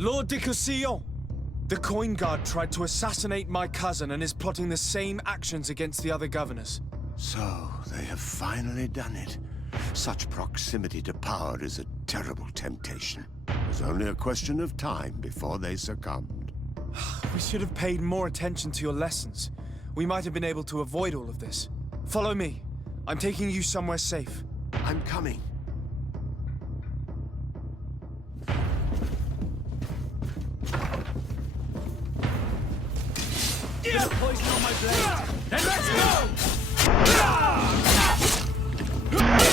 Lord de Cosillon! The coin guard tried to assassinate my cousin and is plotting the same actions against the other governors. So, they have finally done it. Such proximity to power is a terrible temptation. It was only a question of time before they succumbed. We should have paid more attention to your lessons. We might have been able to avoid all of this. Follow me. I'm taking you somewhere safe. I'm coming. There's poison on my blade. Then let's go!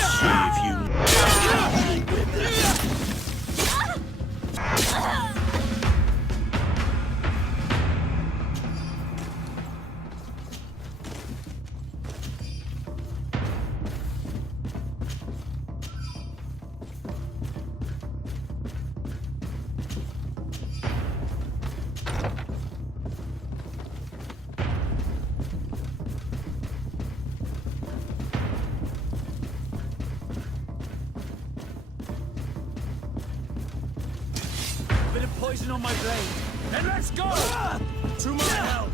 See if you... Bit of poison on my blade. Then let's go! To my health!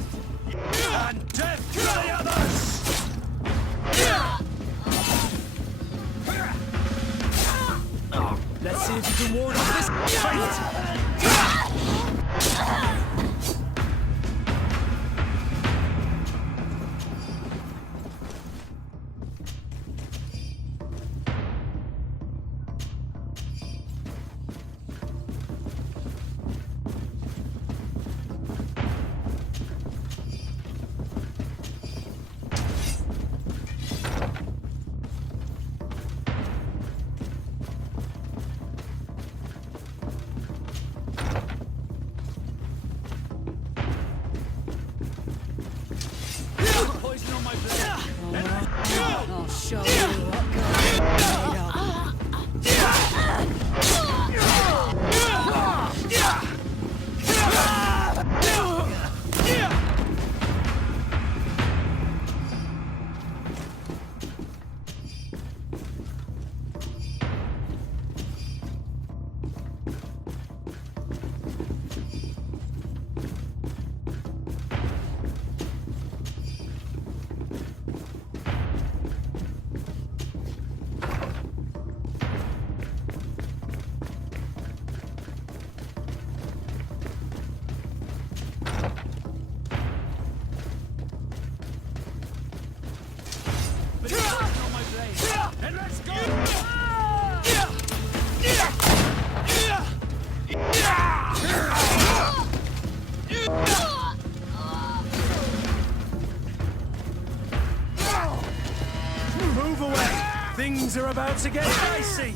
And death to the others! Let's see if you can ward off this fate! Poison on my blade. I'll show you what goes made of. Bit of poison on my blade. Then let's go! Move away! Things are about to get dicey!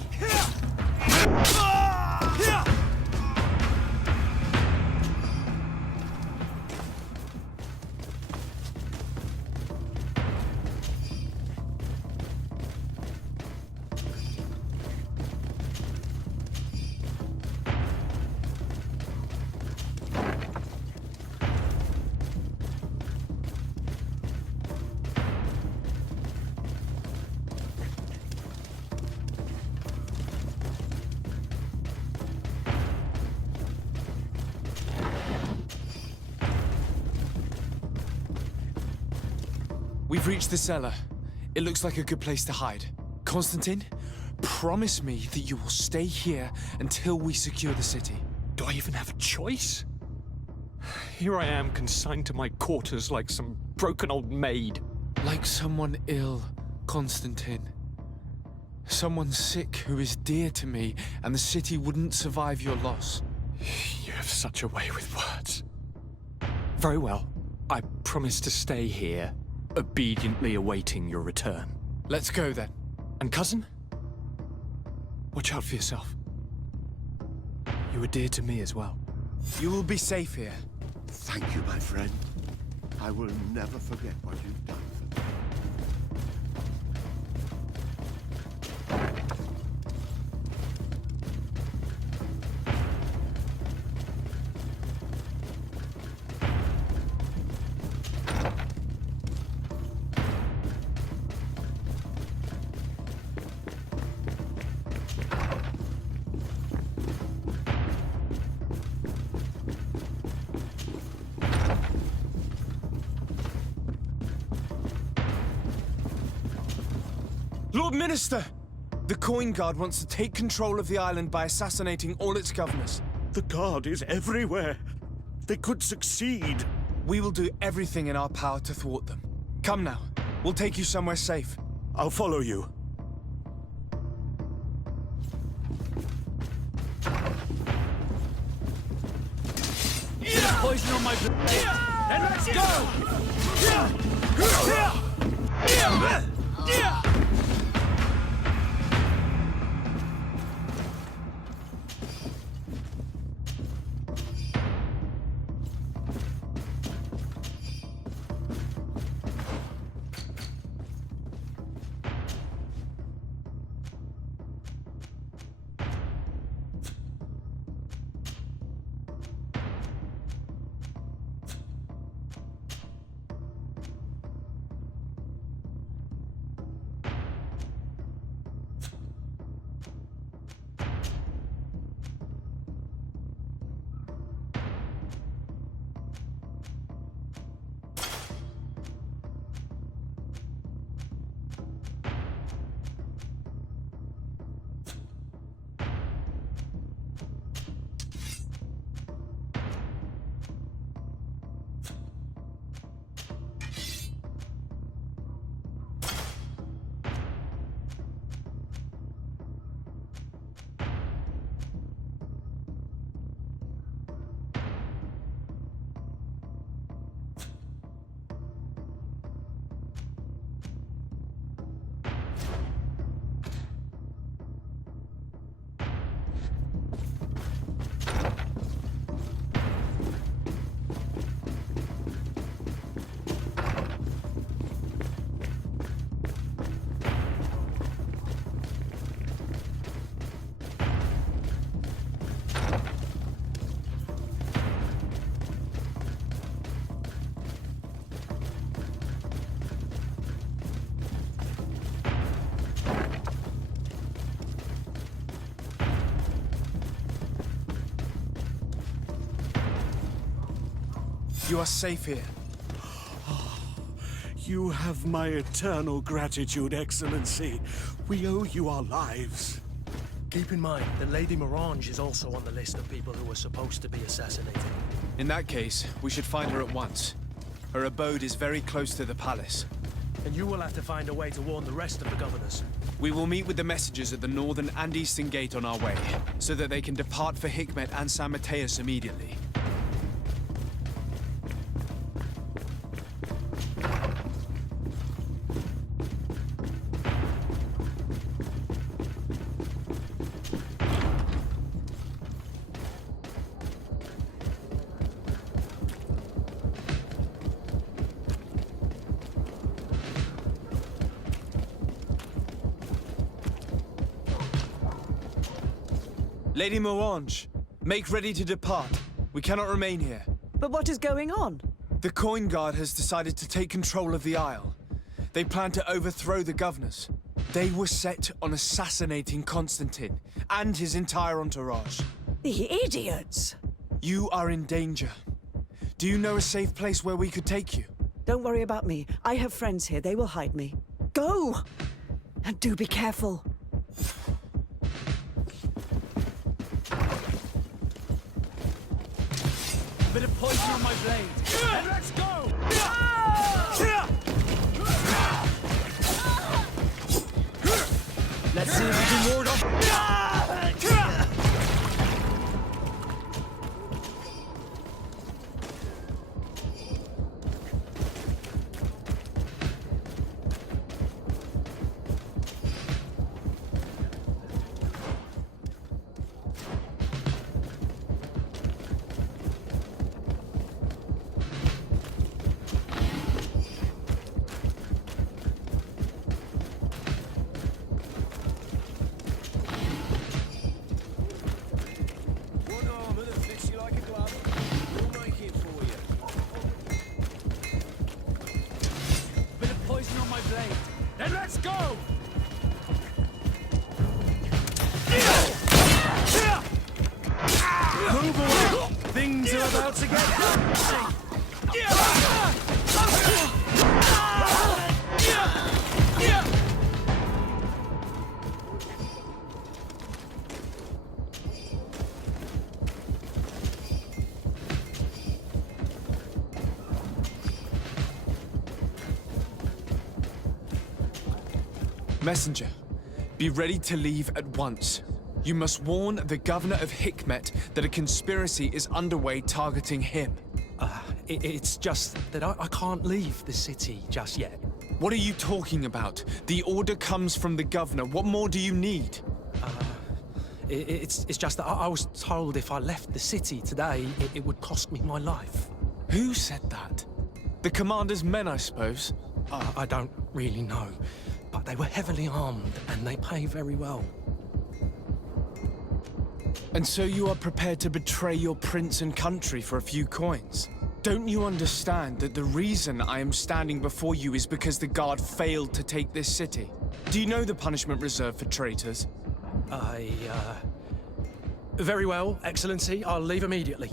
We've reached the cellar. It looks like a good place to hide. Constantine, promise me that you will stay here until we secure the city. Do I even have a choice? Here I am, consigned to my quarters like some broken old maid. Like someone ill, Constantine. Someone sick who is dear to me, and the city wouldn't survive your loss. You have such a way with words. Very well. I promise to stay here, obediently awaiting your return. Let's go then. And cousin? Watch out for yourself. You were dear to me as well. You will be safe here. Thank you, my friend. I will never forget what you've done for me. Lord Minister! The Coin Guard wants to take control of the island by assassinating all its governors. The Guard is everywhere. They could succeed. We will do everything in our power to thwart them. Come now. We'll take you somewhere safe. I'll follow you. Poison on my blade. Then let's go! You are safe here. You have my eternal gratitude, Excellency. We owe you our lives. Keep in mind, the Lady Morange is also on the list of people who were supposed to be assassinated. In that case, we should find her at once. Her abode is very close to the palace. And you will have to find a way to warn the rest of the governors. We will meet with the messengers at the northern and eastern gate on our way, so that they can depart for Hikmet and San Mateus immediately. Lady Morange, make ready to depart. We cannot remain here. But what is going on? The Coin Guard has decided to take control of the Isle. They plan to overthrow the governors. They were set on assassinating Constantine and his entire entourage. The idiots! You are in danger. Do you know a safe place where we could take you? Don't worry about me. I have friends here. They will hide me. Go! And do be careful. Bit of poison on my blade. Then let's go! Let's see if we can ward off. Messenger, be ready to leave at once. You must warn the governor of Hikmet that a conspiracy is underway targeting him. It's just that I can't leave the city just yet. What are you talking about? The order comes from the governor. What more do you need? It's just that I was told if I left the city today, it would cost me my life. Who said that? The commander's men, I suppose. I don't really know, but they were heavily armed and they pay very well. And so you are prepared to betray your prince and country for a few coins? Don't you understand that the reason I am standing before you is because the guard failed to take this city? Do you know the punishment reserved for traitors? Very well, Excellency. I'll leave immediately.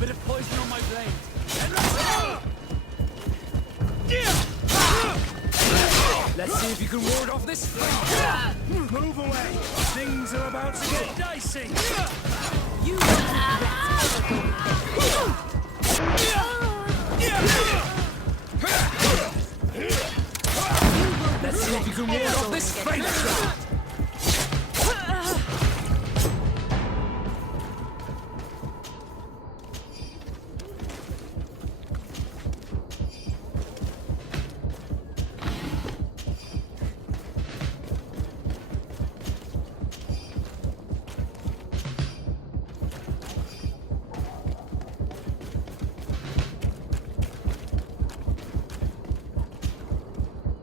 Bit of poison on my blade. Let's see if you can ward off this flame. Move away! Things are about to get dicey! Let's see if you can ward off this flame.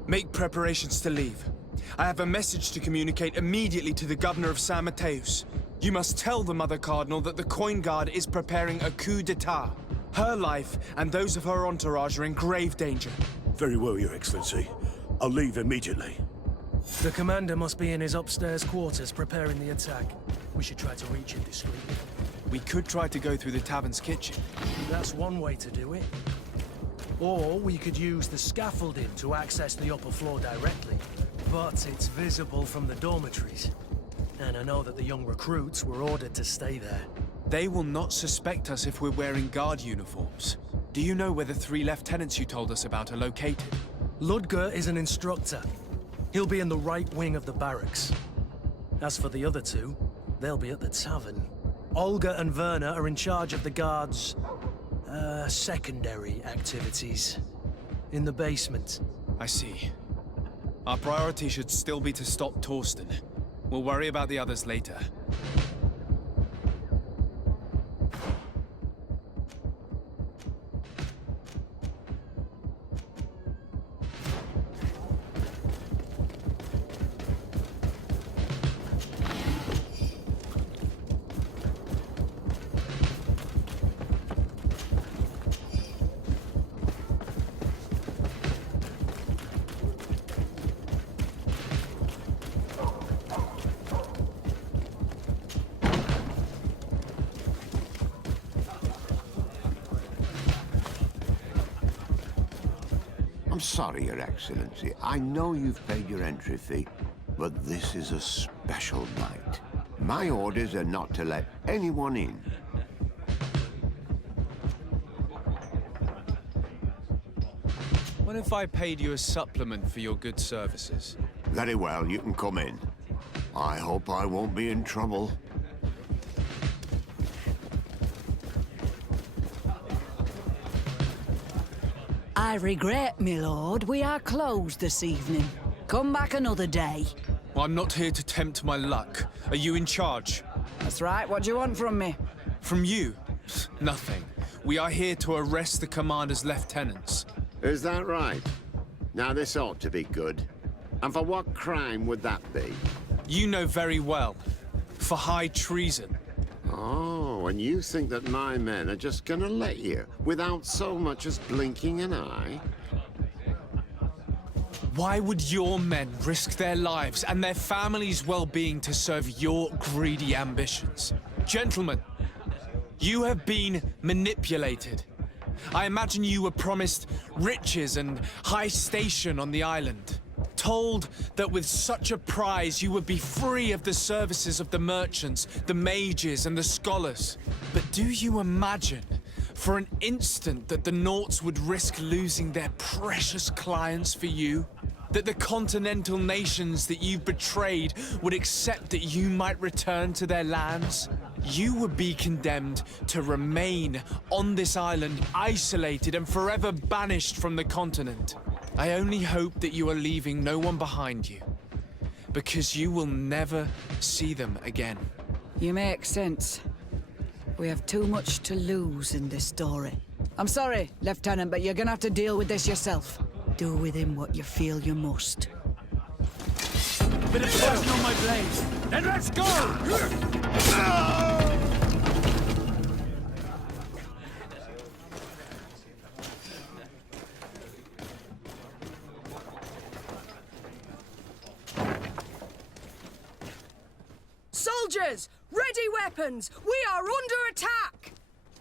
Make preparations to leave. I have a message to communicate immediately to the governor of San Mateus. You must tell the Mother Cardinal that the Coin Guard is preparing a coup d'etat. Her life and those of her entourage are in grave danger. Very well, Your Excellency. I'll leave immediately. The commander must be in his upstairs quarters preparing the attack. We should try to reach him discreetly. We could try to go through the tavern's kitchen. That's one way to do it. Or we could use the scaffolding to access the upper floor directly. But it's visible from the dormitories. And I know that the young recruits were ordered to stay there. They will not suspect us if we're wearing guard uniforms. Do you know where the 3 lieutenants you told us about are located? Ludger is an instructor. He'll be in the right wing of the barracks. As for the other 2, they'll be at the tavern. Olga and Werner are in charge of the guards' secondary activities. In the basement. I see. Our priority should still be to stop Torsten. We'll worry about the others later. I'm sorry, Your Excellency. I know you've paid your entry fee, but this is a special night. My orders are not to let anyone in. What if I paid you a supplement for your good services? Very well, you can come in. I hope I won't be in trouble. I regret, my lord, we are closed this evening. Come back another day. Well, I'm not here to tempt my luck. Are you in charge? That's right, what do you want from me? From you? Nothing. We are here to arrest the commander's lieutenants. Is that right? Now this ought to be good. And for what crime would that be? You know very well. For high treason. Oh, and you think that my men are just gonna let you, without so much as blinking an eye? Why would your men risk their lives and their families' well-being to serve your greedy ambitions? Gentlemen, you have been manipulated. I imagine you were promised riches and high station on the island. told that with such a prize you would be free of the services of the merchants, the mages, and the scholars. But do you imagine, for an instant, that the Nauts would risk losing their precious clients for you? That the continental nations that you've betrayed would accept that you might return to their lands? You would be condemned to remain on this island, isolated and forever banished from the continent. I only hope that you are leaving no one behind you, because you will never see them again. You make sense. We have too much to lose in this story. I'm sorry, Lieutenant, but you're gonna have to deal with this yourself. Do with him what you feel you must. Bit of poison on my blade. Then let's go! Soldiers! Ready weapons! We are under attack!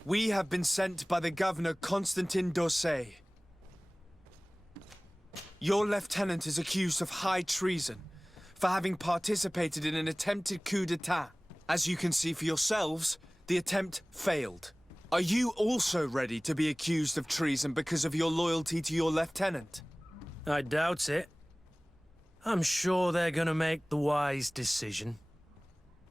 We have been sent by the Governor Constantin Dorsey. Your lieutenant is accused of high treason for having participated in an attempted coup d'etat. As you can see for yourselves, the attempt failed. Are you also ready to be accused of treason because of your loyalty to your lieutenant? I doubt it. I'm sure they're gonna make the wise decision.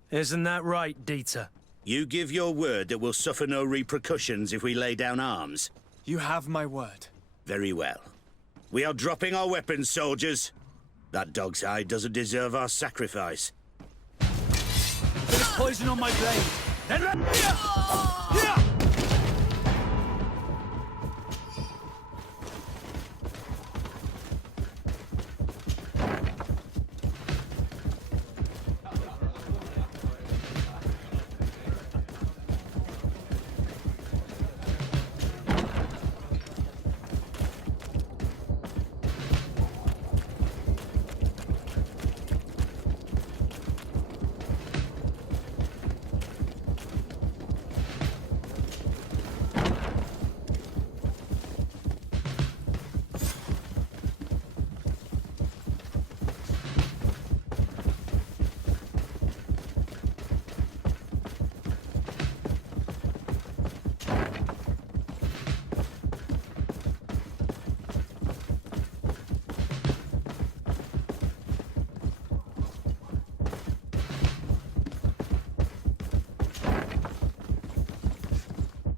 Isn't that right, Dieter? You give your word that we'll suffer no repercussions if we lay down arms? You have my word. Very well. We are dropping our weapons, soldiers. That dog's hide doesn't deserve our sacrifice. Bit of poison on my blade. Then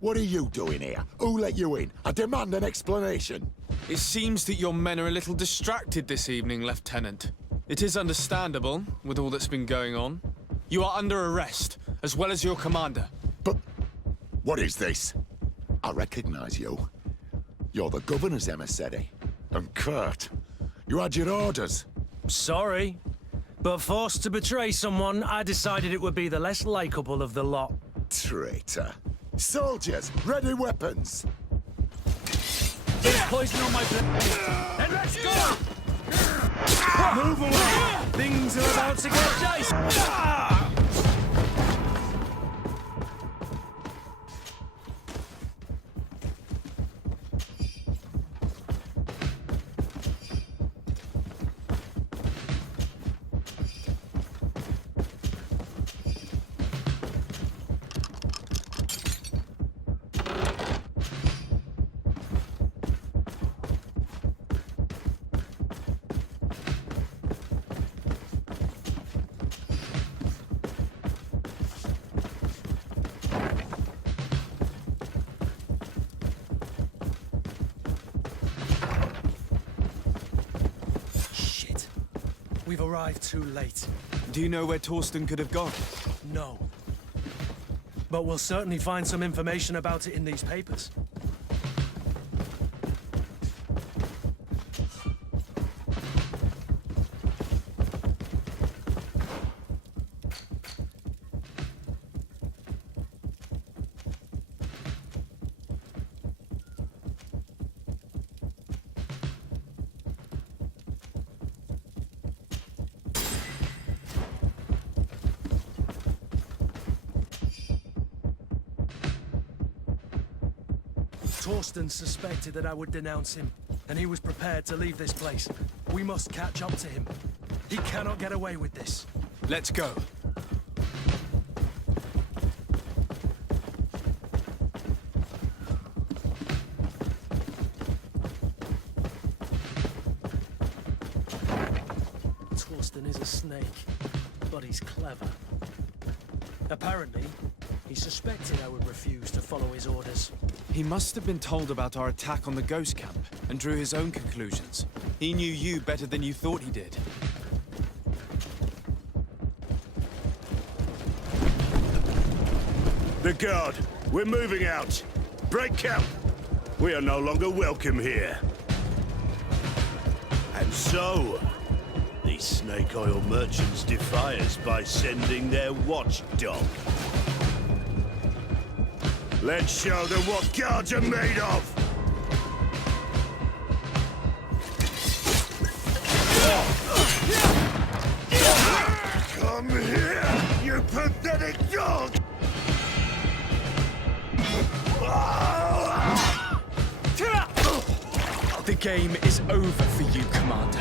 What are you doing here? Who let you in? I demand an explanation. It seems that your men are a little distracted this evening, Lieutenant. It is understandable, with all that's been going on. You are under arrest, as well as your commander. But what is this? I recognize you. You're the governor's emissary. And Kurt, you had your orders. Sorry, but forced to betray someone, I decided it would be the less likable of the lot. Traitor. Soldiers, ready weapons. bit of poison on my blade. Then let's go! Move away! Things are about to get dicey! We've arrived too late. Do you know where Torsten could have gone? No. But we'll certainly find some information about it in these papers. Torsten suspected that I would denounce him, and he was prepared to leave this place. We must catch up to him. He cannot get away with this. Let's go. Torsten is a snake, but he's clever. Apparently, he suspected I would refuse to follow his orders. He must have been told about our attack on the ghost camp and drew his own conclusions. He knew you better than you thought he did. The guard, we're moving out. Break camp. We are no longer welcome here. And so, these snake oil merchants defy us by sending their watchdog. Let's show them what guards are made of! Come here, you pathetic dog! The game is over for you, Commander.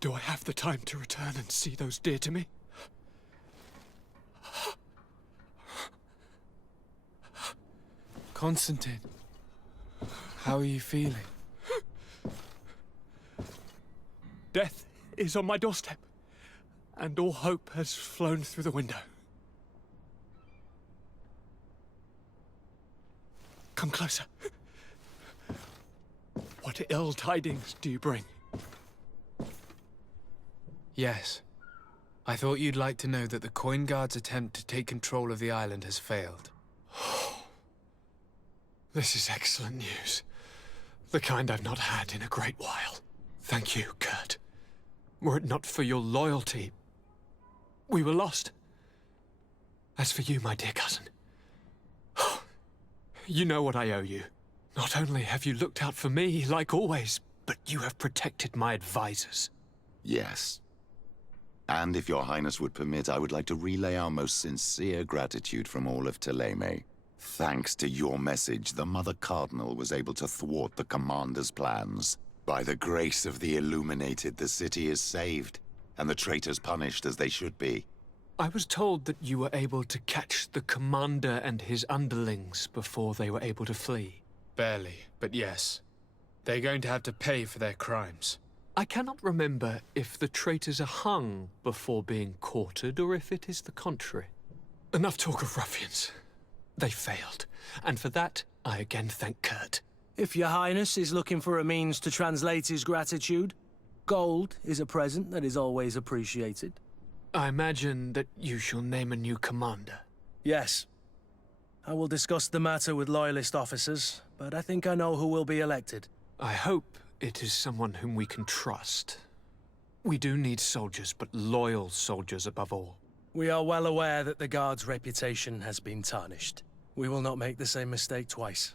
Do I have the time to return and see those dear to me? Constantine, how are you feeling? Death is on my doorstep, and all hope has flown through the window. Come closer. What ill tidings do you bring? Yes. I thought you'd like to know that the Coin Guard's attempt to take control of the island has failed. This is excellent news. The kind I've not had in a great while. Thank you, Kurt. Were it not for your loyalty, we were lost. As for you, my dear cousin, you know what I owe you. Not only have you looked out for me, like always, but you have protected my advisors. Yes. And if your highness would permit, I would like to relay our most sincere gratitude from all of Thélème. Thanks to your message, the Mother Cardinal was able to thwart the Commander's plans. By the grace of the Illuminated, the city is saved, and the traitors punished as they should be. I was told that you were able to catch the Commander and his underlings before they were able to flee. Barely, but yes. They're going to have to pay for their crimes. I cannot remember if the traitors are hung before being quartered, or if it is the contrary. Enough talk of ruffians. They failed, and for that, I again thank Kurt. If your highness is looking for a means to translate his gratitude, gold is a present that is always appreciated. I imagine that you shall name a new commander. Yes. I will discuss the matter with loyalist officers, but I think I know who will be elected. I hope it is someone whom we can trust. We do need soldiers, but loyal soldiers above all. We are well aware that the Guard's reputation has been tarnished. We will not make the same mistake twice.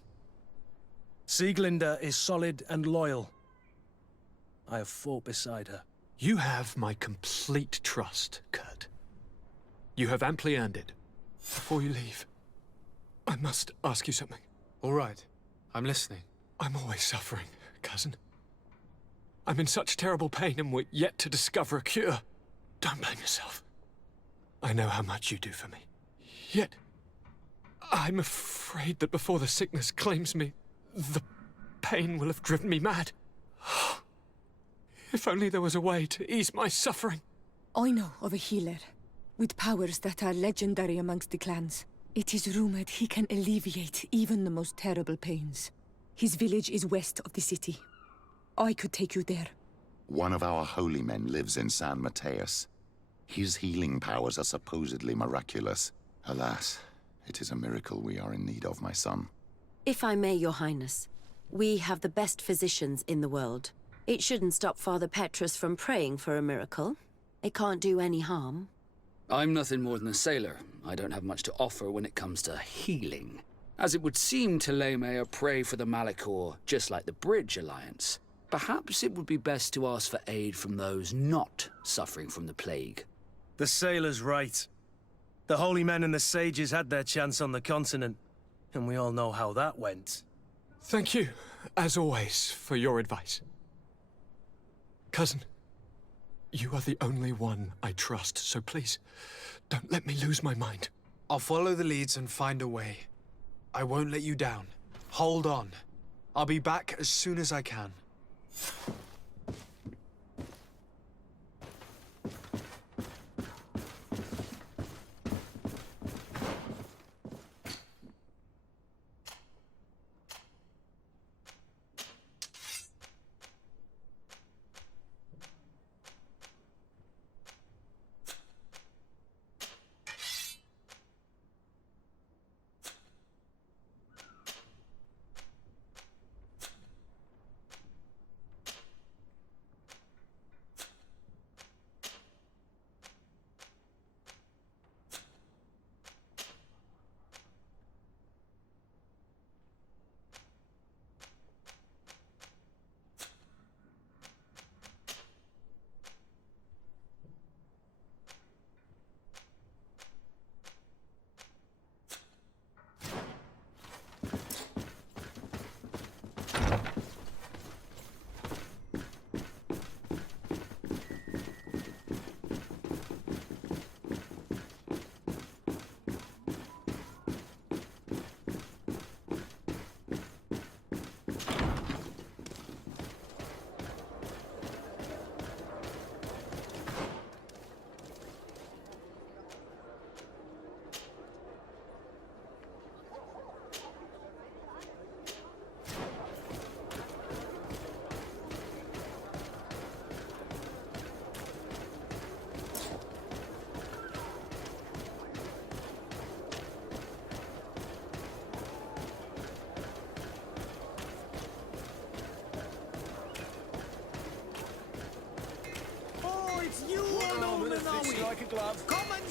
Sieglinde is solid and loyal. I have fought beside her. You have my complete trust, Kurt. You have amply earned it. Before you leave, I must ask you something. All right. I'm listening. I'm always suffering, cousin. I'm in such terrible pain and we're yet to discover a cure. Don't blame yourself. I know how much you do for me. Yet, I'm afraid that before the sickness claims me, the pain will have driven me mad. If only there was a way to ease my suffering. I know of a healer, with powers that are legendary amongst the clans. It is rumored he can alleviate even the most terrible pains. His village is west of the city. I could take you there. One of our holy men lives in San Mateus. His healing powers are supposedly miraculous. Alas, it is a miracle we are in need of, my son. If I may, your highness, we have the best physicians in the world. It shouldn't stop Father Petrus from praying for a miracle. It can't do any harm. I'm nothing more than a sailor. I don't have much to offer when it comes to healing. As it would seem, Teleme are prey for the Malachor, just like the Bridge Alliance. Perhaps it would be best to ask for aid from those not suffering from the plague. The sailor's right. The holy men and the sages had their chance on the continent, and we all know how that went. Thank you, as always, for your advice. Cousin, you are the only one I trust, so please, don't let me lose my mind. I'll follow the leads and find a way. I won't let you down. Hold on. I'll be back as soon as I can.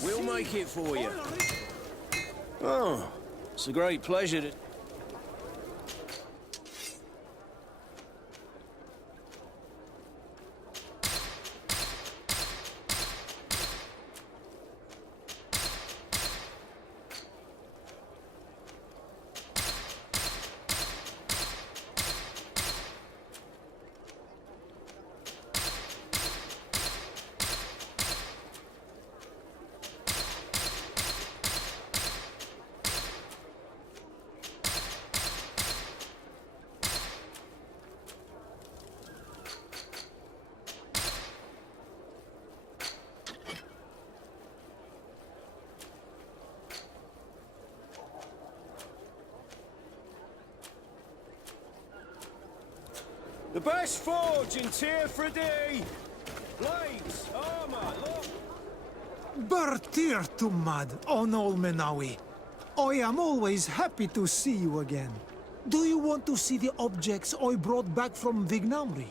We'll make it for you. Oh, it's a great pleasure to... The best forge in Tier for D! Blades, armor, look! Bertir Tumad, Onol Menawi. I am always happy to see you again. Do you want to see the objects I brought back from Vignamri?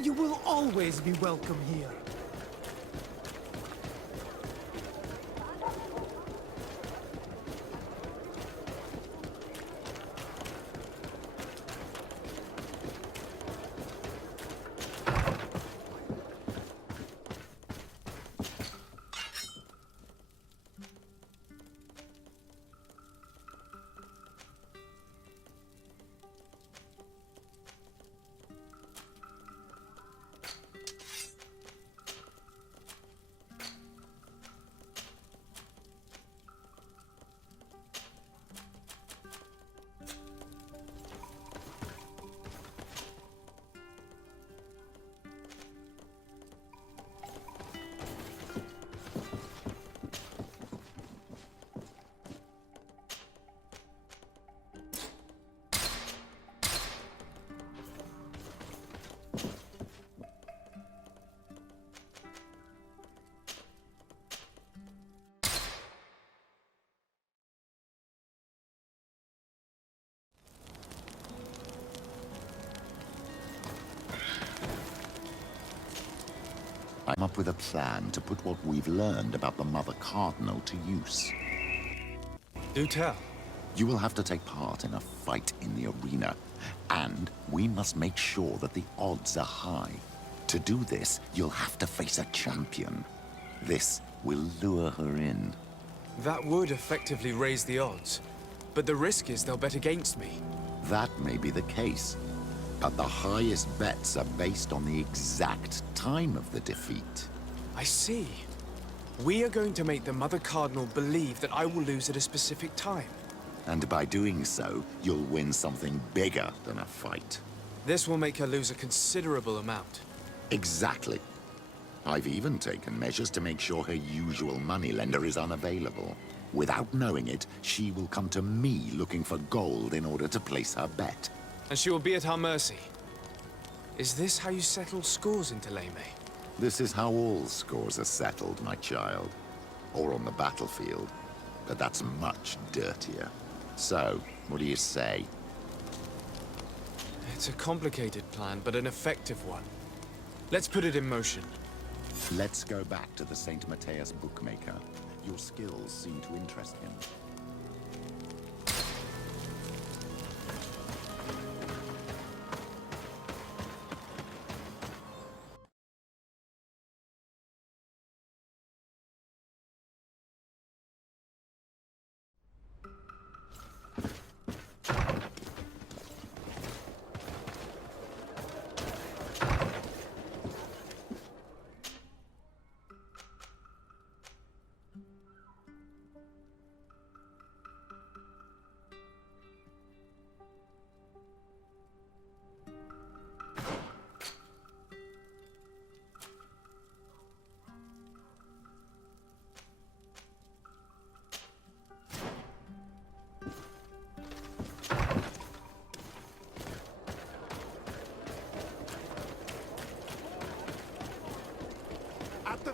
You will always be welcome here. I'm up with a plan to put what we've learned about the Mother Cardinal to use. Do tell. You will have to take part in a fight in the arena, and we must make sure that the odds are high. To do this, you'll have to face a champion. This will lure her in. That would effectively raise the odds. But the risk is they'll bet against me. That may be the case, but the highest bets are based on the exact time of the defeat. I see. We are going to make the Mother Cardinal believe that I will lose at a specific time. And by doing so, you'll win something bigger than a fight. This will make her lose a considerable amount. Exactly. I've even taken measures to make sure her usual moneylender is unavailable. Without knowing it, she will come to me looking for gold in order to place her bet. And she will be at our mercy. Is this how you settle scores in Thélème? This is how all scores are settled, my child. Or on the battlefield. But that's much dirtier. So, what do you say? It's a complicated plan, but an effective one. Let's put it in motion. Let's go back to the St. Matthias bookmaker. Your skills seem to interest him.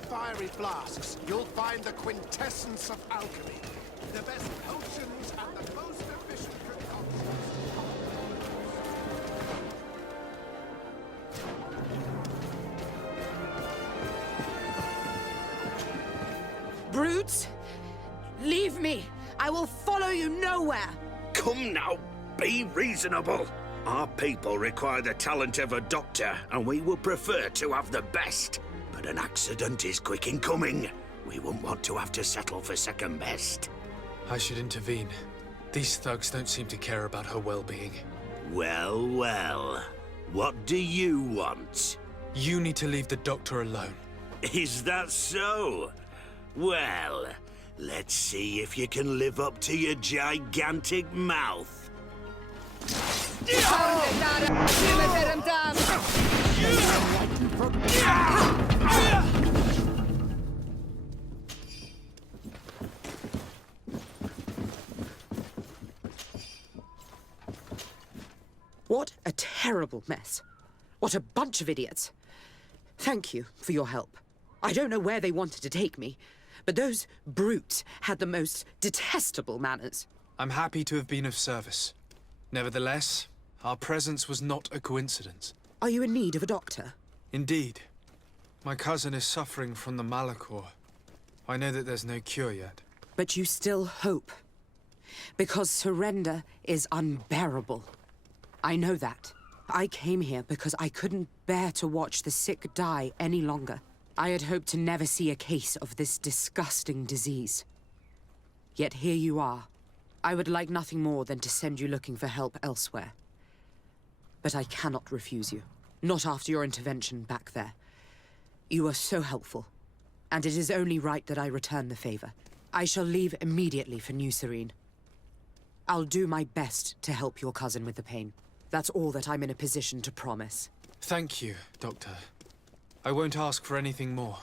Fiery flasks, you'll find the quintessence of alchemy. The best potions and the most efficient concoctions. Brutes! Leave me! I will follow you nowhere! Come now, be reasonable. Our people require the talent of a doctor, and we would prefer to have the best. But an accident is quick in coming. We wouldn't want to have to settle for second best. I should intervene. These thugs don't seem to care about her well-being. Well, well. What do you want? You need to leave the doctor alone. Is that so? Well, let's see if you can live up to your gigantic mouth. What a terrible mess. What a bunch of idiots. Thank you for your help. I don't know where they wanted to take me, but those brutes had the most detestable manners. I'm happy to have been of service. Nevertheless, our presence was not a coincidence. Are you in need of a doctor? Indeed. My cousin is suffering from the Malachor. I know that there's no cure yet. But you still hope. Because surrender is unbearable. I know that. I came here because I couldn't bear to watch the sick die any longer. I had hoped to never see a case of this disgusting disease. Yet here you are. I would like nothing more than to send you looking for help elsewhere. But I cannot refuse you. Not after your intervention back there. You were so helpful, and it is only right that I return the favor. I shall leave immediately for New Serene. I'll do my best to help your cousin with the pain. That's all that I'm in a position to promise. Thank you, Doctor. I won't ask for anything more.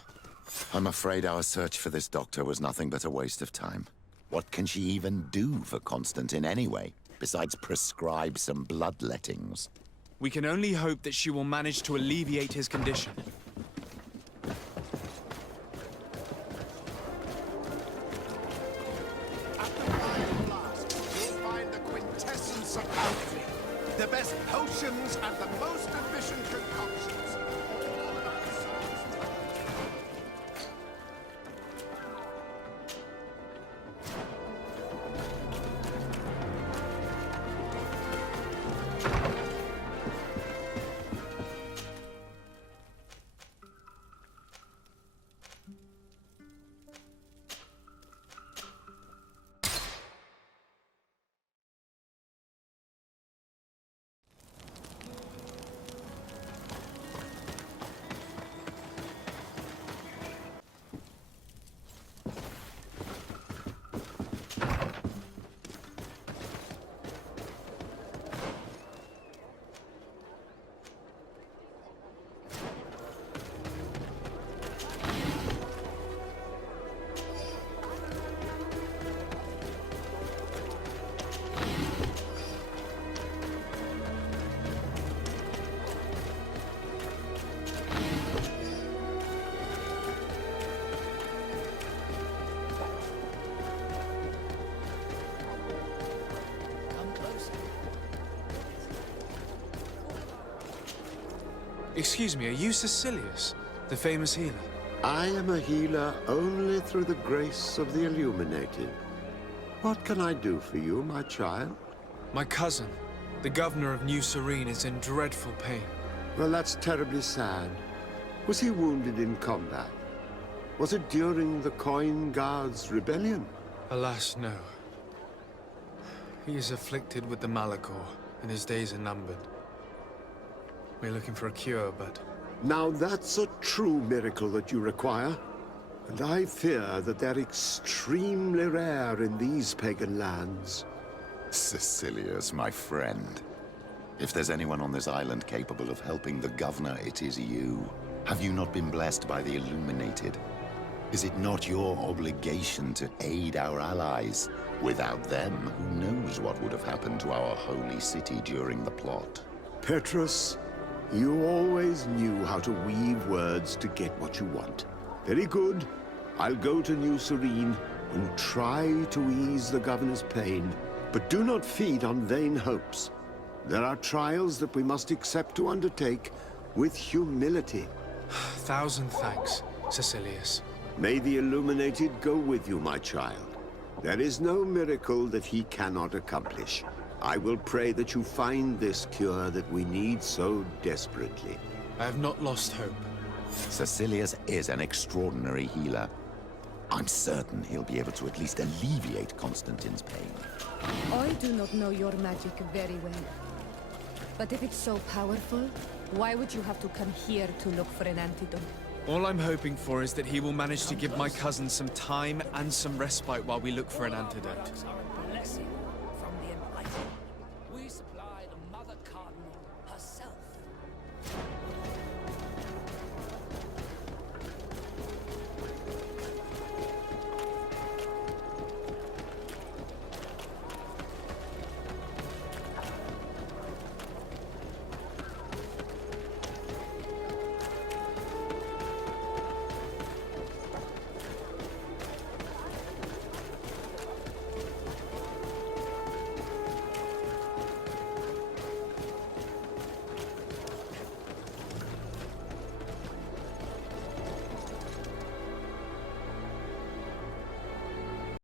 I'm afraid our search for this doctor was nothing but a waste of time. What can she even do for Constantine anyway, besides prescribe some bloodlettings? We can only hope that she will manage to alleviate his condition. At the fiery flasks, you'll find the quintessence of alchemy. The best potions and the most efficient concoctions. All about science. Excuse me, are you Cecilius, the famous healer? I am a healer only through the grace of the Illuminated. What can I do for you, my child? My cousin, the governor of New Serene, is in dreadful pain. Well, that's terribly sad. Was he wounded in combat? Was it during the Coin Guard's rebellion? Alas, no. He is afflicted with the Malachor, and his days are numbered. We're looking for a cure, but... Now that's a true miracle that you require. And I fear that they're extremely rare in these pagan lands. Cecilius, my friend. If there's anyone on this island capable of helping the governor, it is you. Have you not been blessed by the Illuminated? Is it not your obligation to aid our allies? Without them, who knows what would have happened to our holy city during the plot? Petrus, you always knew how to weave words to get what you want. Very good. I'll go to New Serene and try to ease the governor's pain. But do not feed on vain hopes. There are trials that we must accept to undertake with humility. Thousand thanks, Cecilius. May the Illuminated go with you, my child. There is no miracle that he cannot accomplish. I will pray that you find this cure that we need so desperately. I have not lost hope. Cecilius is an extraordinary healer. I'm certain he'll be able to at least alleviate Constantine's pain. I do not know your magic very well. But if it's so powerful, why would you have to come here to look for an antidote? All I'm hoping for is that he will manage to give my cousin some time and some respite while we look for an antidote. Blessing from the Enlightened. We supply the Mother Cardinal